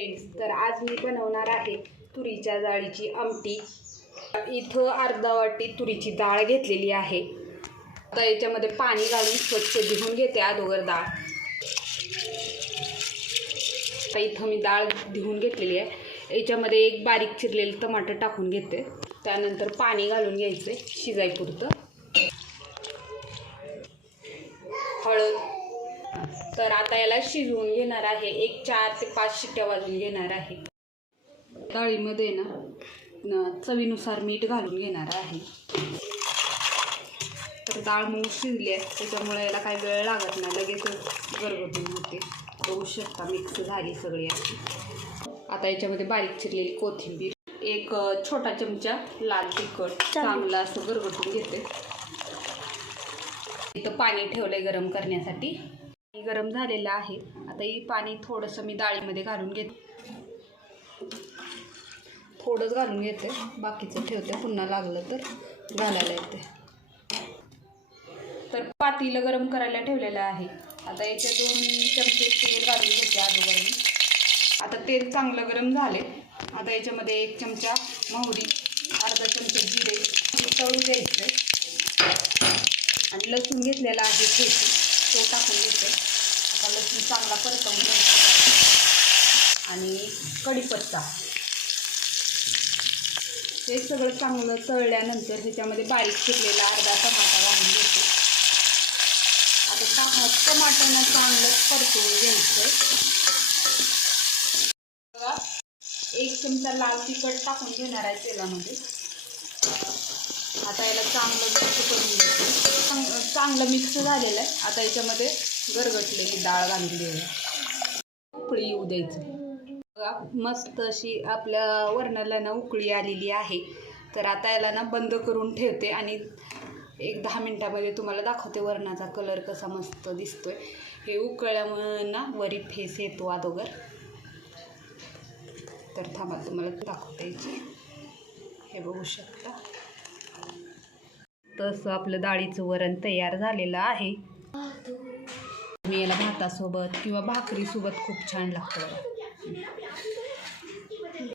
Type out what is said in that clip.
Friends तर आज मी बनवणार आहे तुरीच्या डाळीची आमटी. इथं अर्धा वाटी तुरीची डाळ घेतलेली आहे. आता याच्यामध्ये पाणी घालून स्वच्छ धुवून घेते अगोदर डाळ. आता इथं मी डाळ धुवून घेतलेली आहे. याच्यामध्ये एक बारीक चिरलेलं टमाटर टाकून घेते. त्यानंतर पाणी घालून घ्यायचं शिजायपुरतं. हळद तर आता याला शिजवून घेणार आहे. एक चार ते पाच शिट्ट्या वाजून घेणार आहे. डाळीमध्ये ना चवीनुसार मीठ घालून घेणार आहे. तर डाळ मऊ शिजली आहे त्याच्यामुळे याला काही वेळ लागत नाही. लगेचच गरगटून होते. बघू शकता मिक्स झाली सगळी अशी. आता याच्यामध्ये बारीक चिरलेली कोथिंबीर एक छोटा चमचा लाल तिखट. चांगलं असं गरगटून घेते. इथं पाणी ठेवलंय गरम करण्यासाठी. गरम झालेलं आहे. आता ही पाणी थोडंसं मी डाळीमध्ये घालून घेते. थोडंच घालून घेते. बाकीचं ठेवते. पुन्हा लागलं तर घालायला येते. तर पातीला गरम करायला ठेवलेलं आहे. आता याच्या दोन चमचे तेल घालून घेते अगोदर मी आता तेल चांगलं गरम झाले. आता याच्यामध्ये एक चमचा मोहरी अर्धा चमचा जिरे तळू द्यायचं आणि लसूण घेतलेला आहे ठेचून. तो टाकून घेते. आता लसूण चांगला परतवून घ्यायचा. आणि कढीपत्ता हे सगळं चांगलं तळल्यानंतर त्याच्यामध्ये बारीक चिरलेला अर्धा टमाटा घालून घेतो. आता टा टमाट्यानं चांगलं परतवून घ्यायचं एक चमचा लाल तिखट टाकून घेणार आहे तेलामध्ये. आता याला चांगलं मिक्स करून चांगलं मिक्स झालेलं आहे. आता याच्यामध्ये गरगटलेली डाळ घालून आहे उकळी येऊ द्यायची. मस्त अशी आपल्या वरणाला ना उकळी आलेली आहे. तर आता याला ना बंद करून ठेवते आणि एक दहा मिनटामध्ये तुम्हाला दाखवते वरणाचा कलर कसा मस्त दिसतोय. हे उकळल्यामुळे ना वरी फेस येतो अगोदर. तर थांबा तुम्हाला दाखवता याची हे बघू शकता. तसं आपलं डाळीचं वरण तयार झालेलं आहे. मी याला भातासोबत किंवा भाकरीसोबत खूप छान लागतं